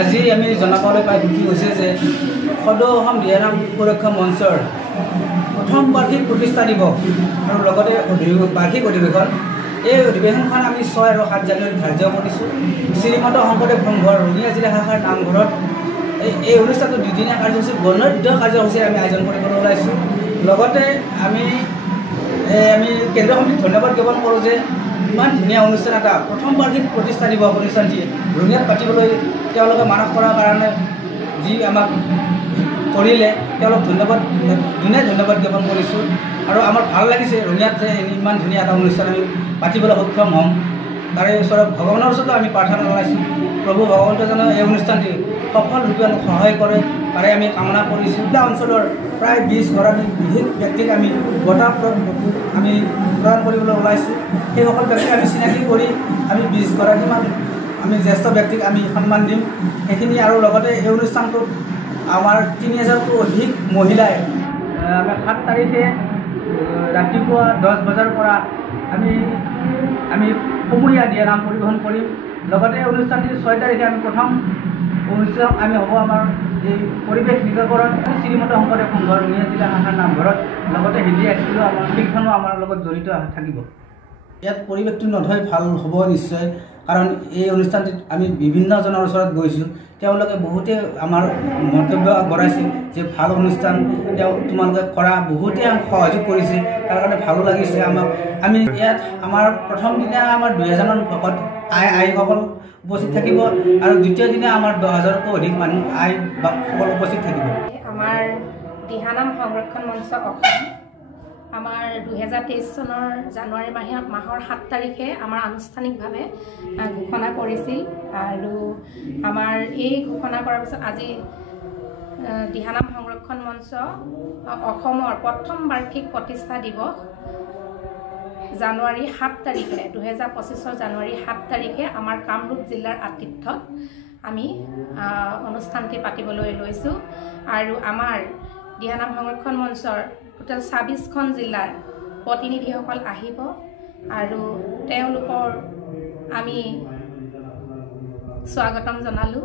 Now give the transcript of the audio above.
আজি আমি জনাবলৈ পাই দুখী হৈছে যে সদৌ অসম দিহানাম সুৰক্ষা মঞ্চৰ প্ৰথম বাৰ্ষিক প্ৰতিষ্ঠা দিৱস আৰু লগতে বাৰ্ষিক অধিৱেশন এই অধিৱেশনখন আমি 6 আৰু 7 জানুৱাৰীত ধাৰ্য কৰিছোঁ। শ্ৰীমন্ত শংকৰদেৱ সংঘৰ ৰঙিয়া জিলা শাখাৰ নামঘৰত এই অনুষ্ঠানটো দুদিনীয়া কাৰ্যসূচী বৰ্ণাঢ্য কাৰ্যসূচীৰে আমি আয়োজন কৰিবলৈ ওলাইছোঁ। লগতে আমি কেন্দ্ৰীয় সমিতিক ধন্যবাদ জ্ঞাপন কৰোঁ যে ইমান ধুনীয়া অনুষ্ঠান এটা প্ৰথম বাৰ্ষিক প্ৰতিষ্ঠা দিৱস অনুষ্ঠানটি ৰঙিয়াত পাতিবলৈ তেওঁলোকে মানস কৰাৰ কাৰণে যি আমাক কৰিলে তেওঁলোক ধন্যবাদ জ্ঞাপন কৰিছোঁ। আৰু আমাৰ ভাল লাগিছে ৰঙিয়াত যে ইমান ধুনীয়া এটা অনুষ্ঠান আমি পাতিবলৈ সক্ষম হ'ম। তাৰে ওচৰত ভগৱানৰ ওচৰতো আমি প্ৰাৰ্থনা জনাইছোঁ, প্ৰভু ভগৱন্তই যেন এই অনুষ্ঠানটি সফল ৰূপে সহায় কৰে তাৰে আমি কামনা কৰিছোঁ। এটা অঞ্চলৰ প্ৰায় 20 গৰাকী বিশেষ ব্যক্তিক আমি বঁটা আমি প্ৰদান কৰিবলৈ ওলাইছোঁ। সেইসকল ব্যক্তিক আমি চিনাকি কৰি আমি 20 গৰাকীমান আমি জ্যেষ্ঠ ব্যক্তিক আমি সন্মান দিম সেইখিনি। আৰু লগতে এই অনুষ্ঠানটোত আমাৰ 3000তকৈ অধিক মহিলাই আমি 7 তাৰিখে ৰাতিপুৱা 10 বজাৰ পৰা আমি সমূহীয়া দিহানাম পৰিৱেশন কৰিম। লগতে অনুষ্ঠানটি 6 তাৰিখে আমি প্ৰথম অনুষ্ঠান আমি হ'ব আমাৰ এই পৰিৱেশ নিৰ্গৰণ শ্ৰীমন্ত শংকৰদেৱ সংঘৰ ৰঙিয়া জিলা শাখাৰ নামঘৰত। লগতে হিন্দী স্কুলো আমাৰ শিক্ষণো আমাৰ লগত জড়িত থাকিব। ইয়াত পৰিৱেশটো নধৰি ভাল হ'ব নিশ্চয়, কাৰণ এই অনুষ্ঠানটিত আমি বিভিন্নজনৰ ওচৰত গৈছোঁ, তেওঁলোকে বহুতে আমাৰ মন্তব্য আগবঢ়াইছে যে ভাল অনুষ্ঠান তোমালোকে কৰা, বহুতে সহযোগ কৰিছে, তাৰ কাৰণে ভালো লাগিছে আমাক। আমি ইয়াত আমাৰ প্ৰথম দিনা আমাৰ 2000মান ভকত আইসকল উপস্থিত থাকিব আৰু দ্বিতীয় দিনা আমাৰ 10,000তকৈ অধিক মানুহ সকল উপস্থিত থাকিব। আমাৰ দিহানাম সংৰক্ষণ মঞ্চ অসম আমাৰ 2023 চনৰ জানুৱাৰী মাহৰ 7 তাৰিখে আমাৰ আনুষ্ঠানিকভাৱে ঘোষণা কৰিছিল। আৰু আমাৰ এই ঘোষণা কৰাৰ পিছত আজি দিহানাম সংৰক্ষণ মঞ্চ অসমৰ প্ৰথম বাৰ্ষিক প্ৰতিষ্ঠা দিৱস জানুৱাৰী 7 তাৰিখে 2025 জানুৱাৰী 7 তাৰিখে আমাৰ কামৰূপ জিলাৰ আতিথ্যত আমি অনুষ্ঠানটি পাতিবলৈ লৈছোঁ। আৰু আমাৰ দিহানাম সংৰক্ষণ মঞ্চৰ টোটেল 26খন জিলাৰ প্ৰতিনিধিসকল আহিব আৰু তেওঁলোকৰ আমি স্বাগতম জনালোঁ।